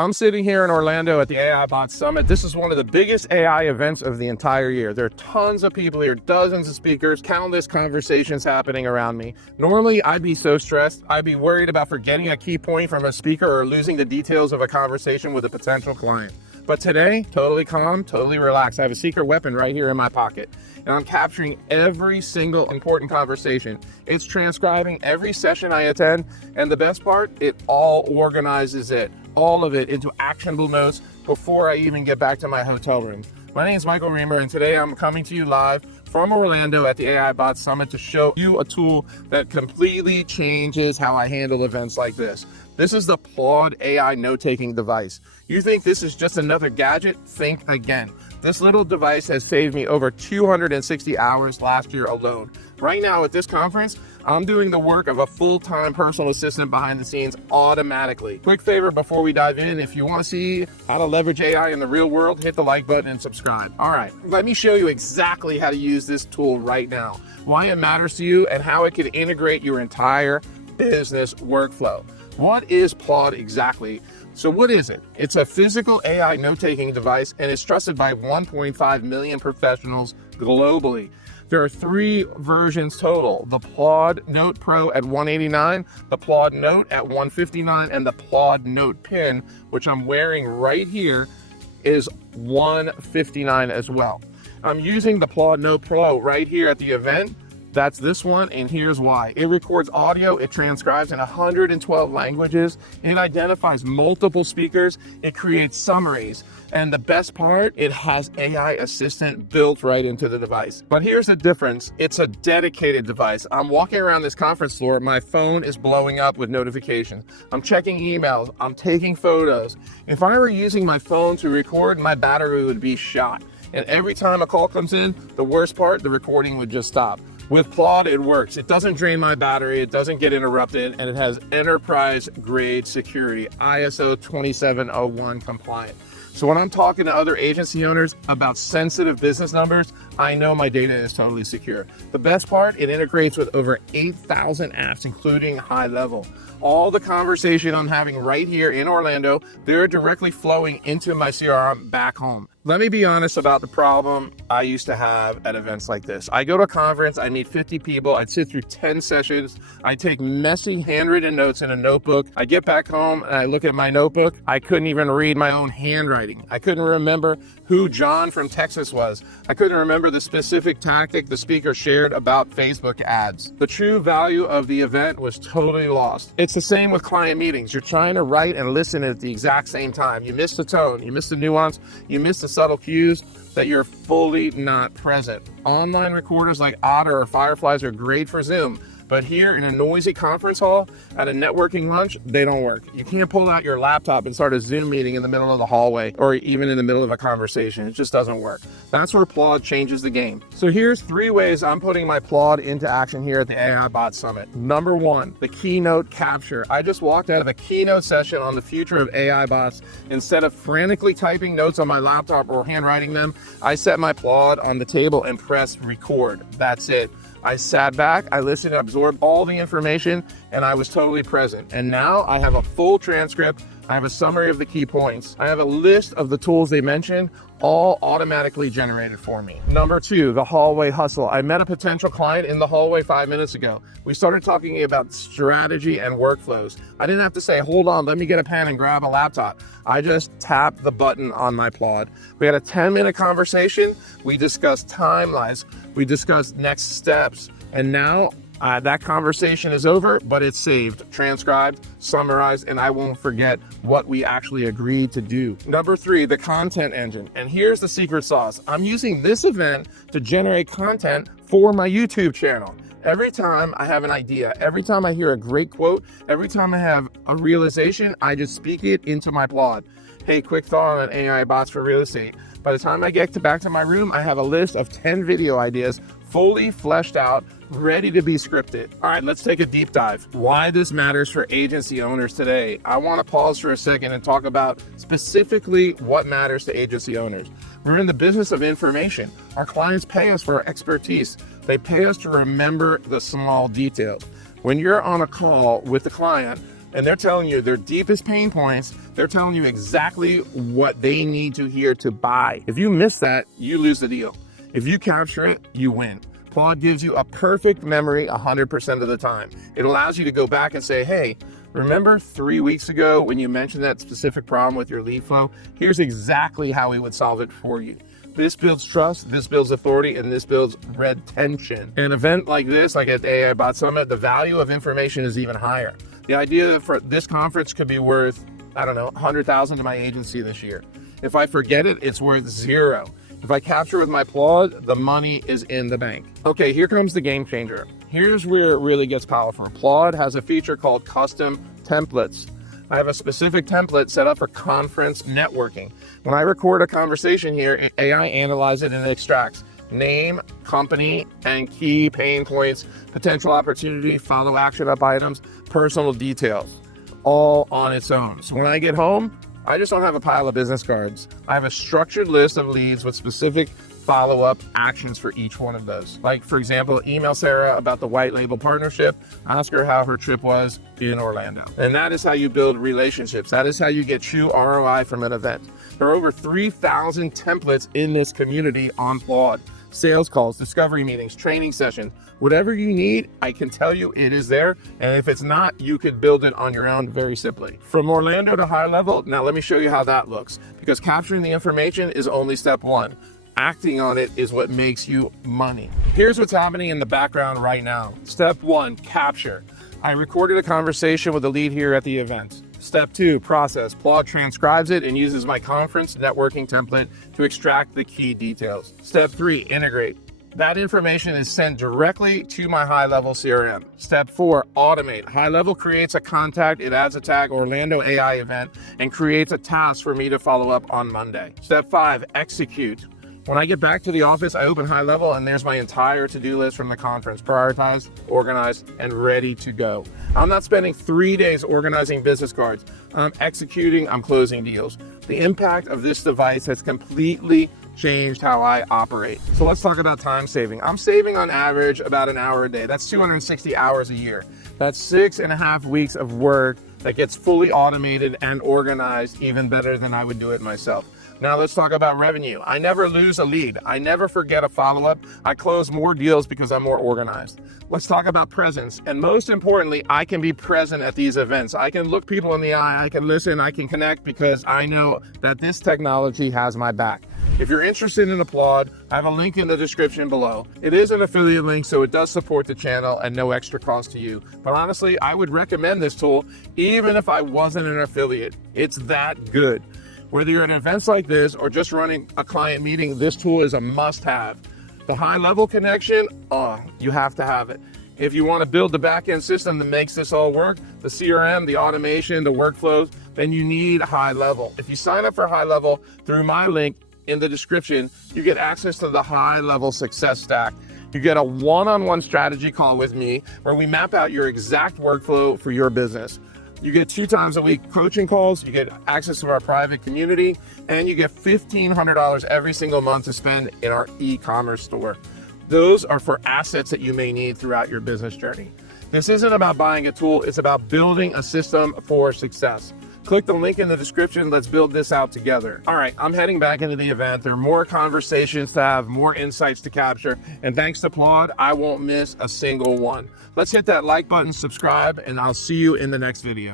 I'm sitting here in Orlando at the AI Bot Summit. This is one of the biggest AI events of the entire year. There are tons of people here, dozens of speakers, countless conversations happening around me. Normally, I'd be so stressed. I'd be worried about forgetting a key point from a speaker or losing the details of a conversation with a potential client. But today, totally calm, totally relaxed. I have a secret weapon right here in my pocket, and I'm capturing every single important conversation. It's transcribing every session I attend, and the best part, it all organizes it, all of it, into actionable notes before I even get back to my hotel room. My name is Reimer, and today I'm coming to you live from Orlando at the AI Bot Summit to show you a tool that completely changes how I handle events like this. This is the Plaud AI Note Taking device. You think this is just another gadget? Think again. This little device has saved me over 260 hours last year alone. Right now at this conference, I'm doing the work of a full-time personal assistant behind the scenes automatically. Quick favor before we dive in, if you want to see how to leverage AI in the real world, hit the like button and subscribe. All right, let me show you exactly how to use this tool right now, why it matters to you, and how it can integrate your entire business workflow. What is Plaud exactly? So what is it? It's a physical AI note-taking device, and it's trusted by 1.5 million professionals globally. There are 3 versions total: the Plaud Note Pro at $189, the Plaud Note at $159, and the Plaud Note Pin, which I'm wearing right here, is $159 as well. I'm using the Plaud Note Pro right here at the event. That's this one, and here's why. It records audio, it transcribes in 112 languages, it identifies multiple speakers, it creates summaries, and the best part, it has AI assistant built right into the device. But here's the difference, it's a dedicated device. I'm walking around this conference floor, my phone is blowing up with notifications. I'm checking emails, I'm taking photos. If I were using my phone to record, my battery would be shot. And every time a call comes in, the worst part, the recording would just stop. With Plaud, it works. It doesn't drain my battery, it doesn't get interrupted, and it has enterprise-grade security, ISO 27001 compliant. So when I'm talking to other agency owners about sensitive business numbers, I know my data is totally secure. The best part, it integrates with over 8,000 apps, including HighLevel. All the conversation I'm having right here in Orlando, they're directly flowing into my CRM back home. Let me be honest about the problem I used to have at events like this. I go to a conference, I meet 50 people, I'd sit through 10 sessions, I take messy handwritten notes in a notebook. I get back home and I look at my notebook, I couldn't even read my own handwriting. I couldn't remember who John from Texas was. I couldn't remember the specific tactic the speaker shared about Facebook ads. The true value of the event was totally lost. It's the same with client meetings. You're trying to write and listen at the exact same time. You miss the tone, you miss the nuance, you miss the subtle cues that you're fully not present. Online recorders like Otter or Fireflies are great for Zoom, but here in a noisy conference hall at a networking lunch, they don't work. You can't pull out your laptop and start a Zoom meeting in the middle of the hallway or even in the middle of a conversation. It just doesn't work. That's where Plaud changes the game. So here's 3 ways I'm putting my Plaud into action here at the AI Bot Summit. Number 1, the keynote capture. I just walked out of a keynote session on the future of AI bots. Instead of frantically typing notes on my laptop or handwriting them, I set my Plaud on the table and pressed record. That's it. I sat back, I listened, absorbed all the information, and I was totally present. And now I have a full transcript, I have a summary of the key points, I have a list of the tools they mentioned, all automatically generated for me. Number 2, the hallway hustle. I met a potential client in the hallway 5 minutes ago. We started talking about strategy and workflows. I didn't have to say, hold on, let me get a pen and grab a laptop. I just tapped the button on my Plaud. We had a 10-minute conversation. We discussed timelines. We discussed next steps. And now that conversation is over, but it's saved, transcribed, summarized, and I won't forget what we actually agreed to do. Number 3, the content engine. And here's the secret sauce. I'm using this event to generate content for my YouTube channel. Every time I have an idea, every time I hear a great quote, every time I have a realization, I just speak it into my Plaud. Hey, quick thought on AI bots for real estate. By the time I get back to my room, I have a list of 10 video ideas fully fleshed out, ready to be scripted. All right, let's take a deep dive. Why this matters for agency owners today. I want to pause for a second and talk about specifically what matters to agency owners. We're in the business of information. Our clients pay us for our expertise. They pay us to remember the small details. When you're on a call with the client, and they're telling you their deepest pain points. They're telling you exactly what they need to hear to buy. If you miss that, you lose the deal. If you capture it, you win. Plaud gives you a perfect memory 100% of the time. It allows you to go back and say, hey, remember 3 weeks ago when you mentioned that specific problem with your lead flow? Here's exactly how we would solve it for you. This builds trust, this builds authority, and this builds retention. An event like this, like at the AI Bot Summit, the value of information is even higher. The idea for this conference could be worth, I don't know, $100,000 to my agency this year. If I forget it, it's worth $0. If I capture with my Plaud, the money is in the bank. Okay, here comes the game changer. Here's where it really gets powerful. Plaud has a feature called custom templates. I have a specific template set up for conference networking. When I record a conversation here, AI analyzes it and it extracts name, company, and key pain points, potential opportunity, follow action up items, personal details, all on its own. So when I get home, I just don't have a pile of business cards. I have a structured list of leads with specific follow-up actions for each one of those. Like, for example, email Sarah about the HighLevel partnership, ask her how her trip was in Orlando. And that is how you build relationships. That is how you get true ROI from an event. There are over 3,000 templates in this community on Plaud. Sales calls, discovery meetings, training sessions, whatever you need, I can tell you it is there. And if it's not, you could build it on your own very simply. From Orlando to HighLevel, now let me show you how that looks, because capturing the information is only step one. Acting on it is what makes you money. Here's what's happening in the background right now. Step one, capture. I recorded a conversation with the lead here at the event. Step two, process. Plaud transcribes it and uses my conference networking template to extract the key details. Step three, integrate. That information is sent directly to my HighLevel CRM. Step four, automate. HighLevel creates a contact, it adds a tag, Orlando AI event, and creates a task for me to follow up on Monday. Step five, execute. When I get back to the office, I open HighLevel and there's my entire to-do list from the conference, prioritized, organized, and ready to go. I'm not spending 3 days organizing business cards. I'm executing, I'm closing deals. The impact of this device has completely changed how I operate. So let's talk about time saving. I'm saving on average about an hour a day. That's 260 hours a year. That's 6.5 weeks of work that gets fully automated and organized even better than I would do it myself. Now let's talk about revenue. I never lose a lead. I never forget a follow-up. I close more deals because I'm more organized. Let's talk about presence. And most importantly, I can be present at these events. I can look people in the eye, I can listen, I can connect because I know that this technology has my back. If you're interested in Plaud, I have a link in the description below. It is an affiliate link, so it does support the channel and no extra cost to you. But honestly, I would recommend this tool even if I wasn't an affiliate. It's that good. Whether you're at events like this or just running a client meeting, this tool is a must-have. The HighLevel connection, you have to have it. If you want to build the back-end system that makes this all work, the CRM, the automation, the workflows, then you need HighLevel. If you sign up for HighLevel through my link in the description, you get access to the HighLevel Success Stack. You get a one-on-one strategy call with me where we map out your exact workflow for your business. You get 2 times a week coaching calls, you get access to our private community, and you get $1,500 every single month to spend in our e-commerce store. Those are for assets that you may need throughout your business journey. This isn't about buying a tool, it's about building a system for success. Click the link in the description, let's build this out together. All right, I'm heading back into the event. There are more conversations to have, more insights to capture, and thanks to Plaud, I won't miss a single one. Let's hit that like button, subscribe, and I'll see you in the next video.